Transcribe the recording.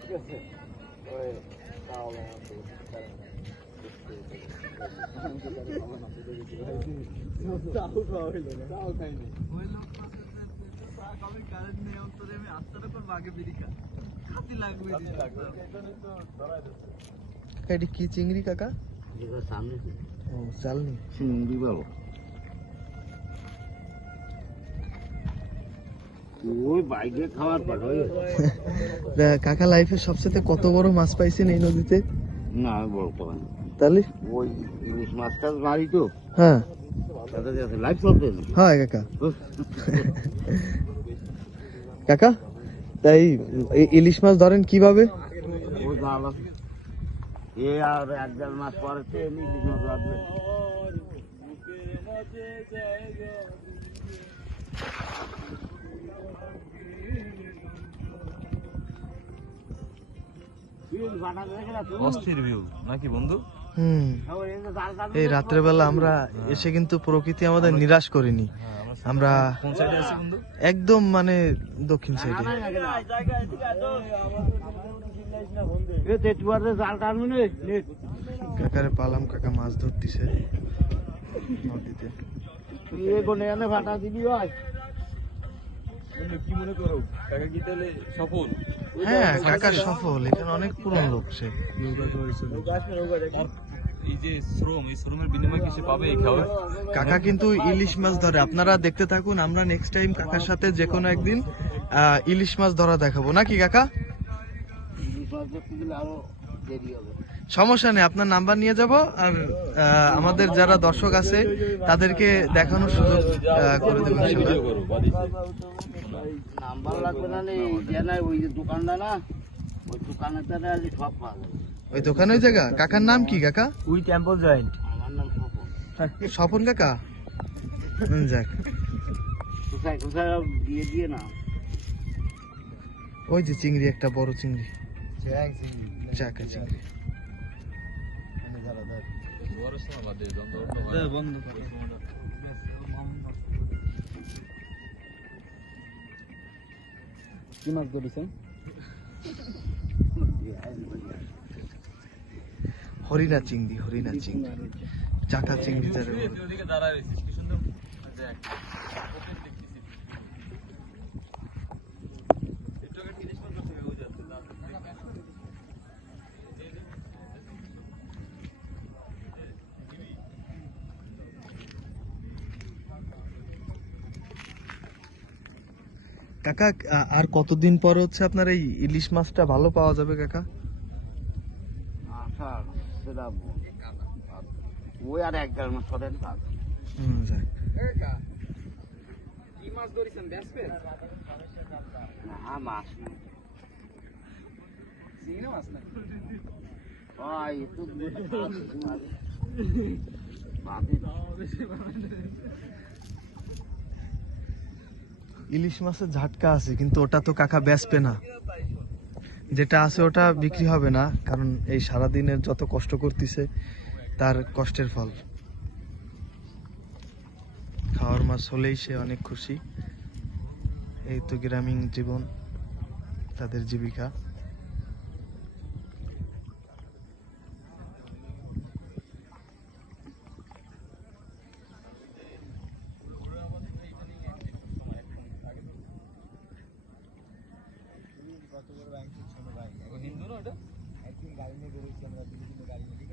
ঠিক আছে ওই তাও তাও খাইনি এটা কি চিংড়ি কাকা? সামনে ও চালনি চিংড়ি বাবু ওই বাইকে খাওয়ার পর কাকা লাইফে সবচেয়ে কত বড় মাছ পাইছেন এই নদীতে? না আমি বড় পাই তাহলে ওই ইলিশ মাছটা মারি তো হ্যাঁ লাইফ চলতে হ্যাঁ কাকা। কাকা তাই ইলিশ মাছ ধরেন কিভাবে? ও জাল এ আর এক দেড় মাস পরে তো এমনি ইলিশ মাছ লাগবে অস্থির ভিউ নাকি বন্ধু? এই রাত্রেবেলা আমরা এসে কিন্তু প্রকৃতি আমাদের নিরাশ করিনি। আমরা কোন সাইডে আছি বন্ধু? একদম মানে দক্ষিণ সাইডে। কাকারে পালাম, কাকা মাছ ধরতেছে নদীতে। কি মনে করো কাকা কি তাহলে সফল? হ্যাঁ কাকা সফল, এখানে অনেক পুরনো লোক সে। এই যে শ্রম, এই শ্রমের বিনিময় কি সে পাবে এই খাওয়া? কাকা কিন্তু ইলিশ মাছ ধরে, আপনারা দেখতে থাকুন। আমরা নেক্সট টাইম কাকার সাথে যে কোনো একদিন ইলিশ মাছ ধরা দেখাবো নাকি কাকা? সমস্যা নেই, আপনার নাম্বার নিয়ে যাব আর আমাদের যারা দর্শক আছে তাদেরকে দেখানোর সুযোগ করে দেবো ইনশাআল্লাহ। নাম্বার লাগবে না, ওই যে দোকানটা না, ওই দোকানের দ্বারা সব পাওয়া যাবে। ওই দোকান ওই জায়গা। কাকার নাম কি কাকা? We temple joint. আমার নাম স্বপন। স্বপন কাকা। যাক, কোথায় কোথায় দিয়ে দিয়ে না ওই যে চিংড়ি, একটা বড় চিংড়ি, চাকা চিংড়ি। কি মাছ ধরেছেন? হরিণা চিংড়ি, হরিণা চিংড়ি, চাকা চিংড়ি। কাকা আর কতদিন পর হচ্ছে আপনার এই ইলিশ মাছটা ভালো পাওয়া যাবে কাকা? আচ্ছা সেটা ওই আর এক দেড় মাস পরে পাবে। যাক। কি মাছ ধরেছেন বেচবেন? না মাছ না, চিংড়ি মাছ না। ইলিশ মাছের ঝাটকা আছে, কিন্তু ওটা তো কাকা বেচবে না। যেটা আছে ওটা বিক্রি হবে না, কারণ এই সারাদিনের যত কষ্ট করতেছে তার কষ্টের ফল। খাওয়ার মাছ হলেই সে অনেক খুশি। এই তো গ্রামীণ জীবন, তাদের জীবিকা। হিন্দু না ওটা? গাড়ি নিয়ে বেরোচ্ছি আমরা, গাড়ি নিয়ে